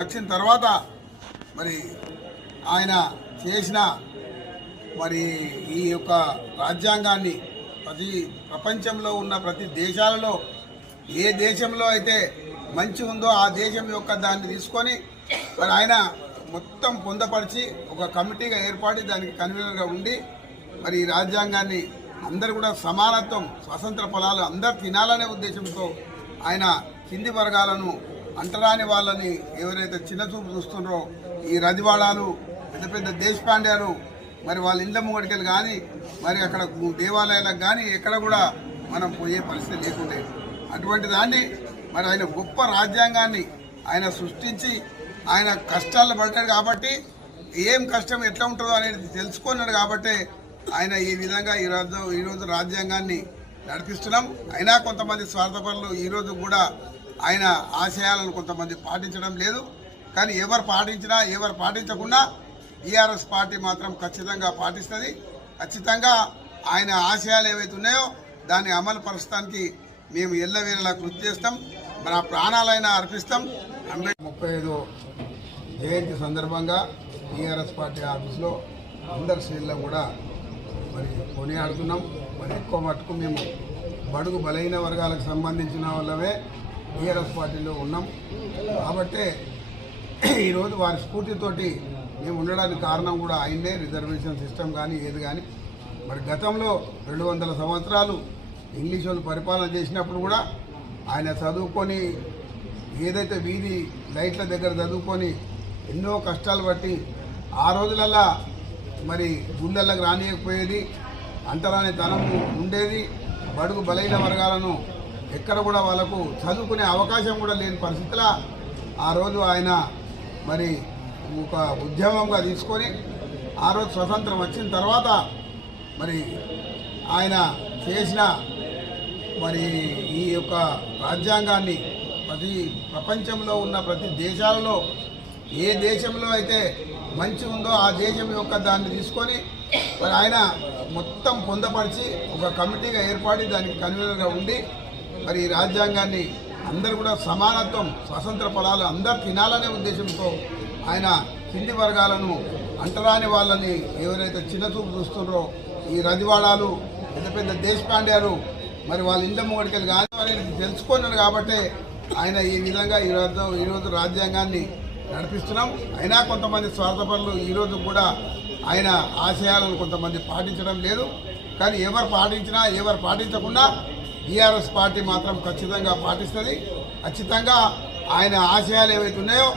వచ్చిన తర్వాత మరి ఆయన చేసిన మరి ఈ యొక్క రాజ్యాంగాన్ని ప్రతి ప్రపంచంలో ఉన్న ప్రతి దేశాలలో ఏ దేశంలో అయితే మంచి ఉందో ఆ దేశం యొక్క దాన్ని తీసుకొని మరి ఆయన మొత్తం పొందపరిచి ఒక కమిటీగా ఏర్పాటు దానికి కన్వీనర్గా ఉండి మరి ఈ రాజ్యాంగాన్ని అందరు కూడా సమానత్వం స్వతంత్ర ఫలాలు అందరు తినాలనే ఉద్దేశంతో ఆయన కింది వర్గాలను అంటరాని వాళ్ళని ఎవరైతే చిన్న చూపు చూస్తున్నారో ఈ రజవాడాలు పెద్ద పెద్ద దేశపాండ్యాలు మరి వాళ్ళ ఇండ్ల ముంగడికలు కానీ మరి అక్కడ దేవాలయాలకు కానీ ఎక్కడ కూడా మనం పోయే పరిస్థితి లేకుండే. అటువంటి దాన్ని మరి ఆయన గొప్ప రాజ్యాంగాన్ని ఆయన సృష్టించి ఆయన కష్టాలు పడ్డాడు కాబట్టి ఏం కష్టం ఎట్లా ఉంటుందో అనేది తెలుసుకున్నాడు కాబట్టి ఆయన ఈ విధంగా ఈరోజు ఈరోజు రాజ్యాంగాన్ని నడిపిస్తున్నాం. అయినా కొంతమంది స్వార్థపరులు ఈరోజు కూడా ఆయన ఆశయాలను కొంతమంది పాటించడం లేదు. కానీ ఎవరు పాటించినా ఎవరు పాటించకుండా టీఆర్ఎస్ పార్టీ మాత్రం ఖచ్చితంగా పాటిస్తుంది. ఖచ్చితంగా ఆయన ఆశయాలు ఏవైతే ఉన్నాయో దాన్ని అమలు పరచడానికి మేము ఎల్లవేళలా కృషి చేస్తాం. మన ప్రాణాలైనా అర్పిస్తాం. అంబేద్కర్ ముప్పై ఐదు జయంతి సందర్భంగా టీఆర్ఎస్ పార్టీ ఆఫీస్లో అందరి శ్రేణుల్లో కూడా మరి కొనియాడుతున్నాం. మరి ఎక్కువ మటుకు మేము బడుగు బలహీన వర్గాలకు సంబంధించిన వాళ్ళమే. టీఆర్ఎస్ పార్టీలో ఉన్నాం. కాబట్టే ఈరోజు వారి స్ఫూర్తితోటి మేము ఉండడానికి కారణం కూడా ఆయనే రిజర్వేషన్ సిస్టమ్ కానీ ఏది కానీ. మరి గతంలో రెండు వందల సంవత్సరాలు ఇంగ్లీష్ వాళ్ళు పరిపాలన చేసినప్పుడు కూడా ఆయన చదువుకొని ఏదైతే వీధి లైట్ల దగ్గర చదువుకొని ఎన్నో కష్టాలు పట్టి ఆ రోజులల్లా మరి గుండెలకు రానియకపోయేది అంటరాని తనం ఉండేది బడుగు బలైన వర్గాలను ఎక్కడ కూడా వాళ్ళకు చదువుకునే అవకాశం కూడా లేని పరిస్థితిలో ఆ రోజు ఆయన మరి ఒక ఉద్యమంగా తీసుకొని ఆ రోజు స్వతంత్రం వచ్చిన తర్వాత మరి ఆయన చేసిన మరి ఈ యొక్క రాజ్యాంగాన్ని ప్రతి ప్రపంచంలో ఉన్న ప్రతి దేశాలలో ఏ దేశంలో అయితే మంచి ఉందో ఆ దేశం యొక్క దాన్ని తీసుకొని మరి ఆయన మొత్తం పొందపరిచి ఒక కమిటీగా ఏర్పడి దానికి కన్వీనర్గా ఉండి మరి ఈ రాజ్యాంగాన్ని అందరు కూడా సమానత్వం స్వతంత్ర ఫలాలు అందరు తినాలనే ఉద్దేశంతో ఆయన కింది వర్గాలను అంటరాని వాళ్ళని ఎవరైతే చిన్న చూపు చూస్తున్నారో ఈ రజవాడాలు పెద్ద పెద్ద దేశపాండ్యాలు మరి వాళ్ళ ఇండ్ల మూడికలు కానీ అనేది తెలుసుకున్నాడు కాబట్టి ఆయన ఈ విధంగా ఈరోజు ఈరోజు రాజ్యాంగాన్ని నడిపిస్తున్నాం. అయినా కొంతమంది స్వార్థపరులు ఈరోజు కూడా ఆయన ఆశయాలను కొంతమంది పాటించడం లేదు. కానీ ఎవరు పాటించినా ఎవరు పాటించకుండా టీఆర్ఎస్ పార్టీ మాత్రం ఖచ్చితంగా పాటిస్తుంది. ఖచ్చితంగా ఆయన ఆశయాలు ఏవైతే ఉన్నాయో